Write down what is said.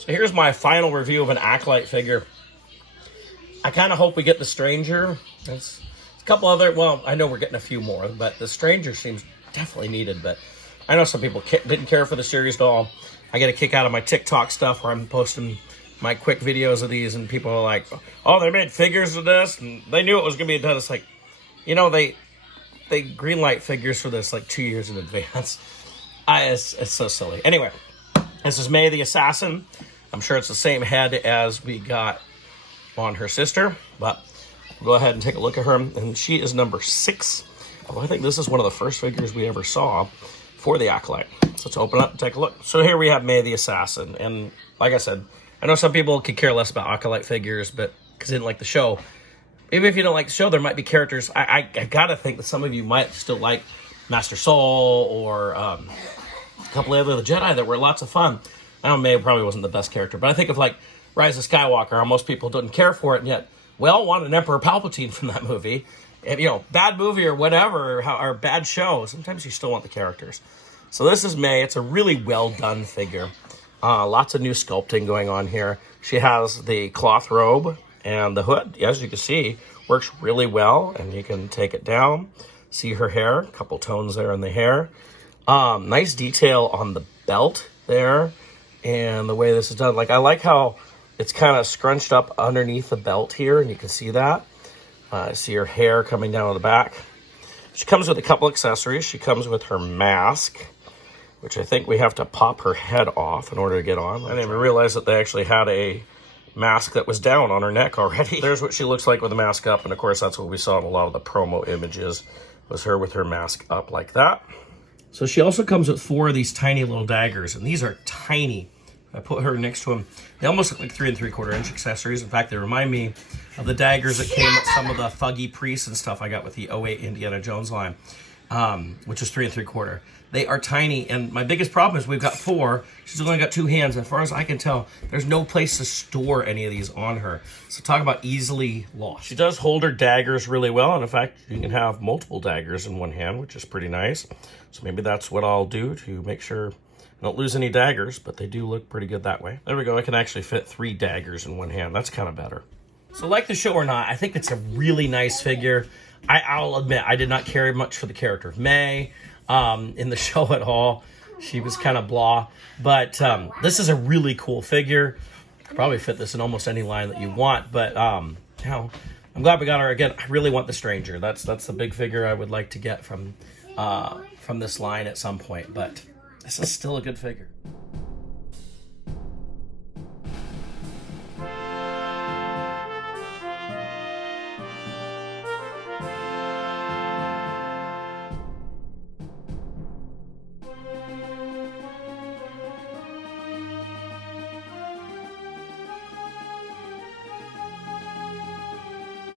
So here's my final review of an Acolyte figure. I kind of hope we get the Stranger. It's a couple other, well, I know we're getting a few more, but the Stranger seems definitely needed. But I know some people didn't care for the series doll. I get a kick out of my TikTok stuff where I'm posting my quick videos of these, and people are like, oh, they made figures of this, and they knew it was going to be done. It's like, you know, they greenlight figures for this like 2 years in advance. It's so silly. Anyway, this is May the Assassin. I'm sure it's the same head as we got on her sister, but we'll go ahead and take a look at her. And she is number 6. Although I think this is one of the first figures we ever saw for the Acolyte. So let's open up and take a look. So here we have May the Assassin. And like I said, I know some people could care less about Acolyte figures, but because they didn't like the show. Even if you don't like the show, there might be characters. I gotta think that some of you might still like Master Soul or a couple of other Jedi that were lots of fun. I know May probably wasn't the best character, but I think of like Rise of Skywalker, how most people didn't care for it, and yet we all wanted an Emperor Palpatine from that movie. And, you know, bad movie or whatever, or bad show, sometimes you still want the characters. So this is May. It's a really well done figure. Lots of new sculpting going on here. She has the cloth robe and the hood, as you can see, works really well. And you can take it down, see her hair, a couple tones there in the hair. Nice detail on the belt there. And the way this is done, like I like how it's kind of scrunched up underneath the belt here, and you can see that. See her hair coming down the back. She comes with a couple accessories. She comes with her mask, which I think we have to pop her head off in order to get on. I didn't even realize that they actually had a mask that was down on her neck already. There's what she looks like with the mask up, and of course that's what we saw in a lot of the promo images, was her with her mask up like that. So she also comes with 4 of these tiny little daggers, and these are tiny. I put her next to them. They almost look like 3 3/4 inch accessories. In fact, they remind me of the daggers that came with some of the thuggy priests and stuff I got with the 08 Indiana Jones line, which is 3 3/4. They are tiny, and my biggest problem is we've got 4. She's only got 2 hands. As far as I can tell, there's no place to store any of these on her. So talk about easily lost. She does hold her daggers really well, and in fact, you can have multiple daggers in one hand, which is pretty nice. So maybe that's what I'll do to make sure I don't lose any daggers, but they do look pretty good that way. There we go. I can actually fit 3 daggers in one hand. That's kind of better. So like the show or not, I think it's a really nice figure. I'll admit, I did not care much for the character of May in the show at all. She was kind of blah. But this is a really cool figure. Could probably fit this in almost any line that you want. But you know, I'm glad we got her. Again, I really want the Stranger. That's the big figure I would like to get from this line at some point. But this is still a good figure.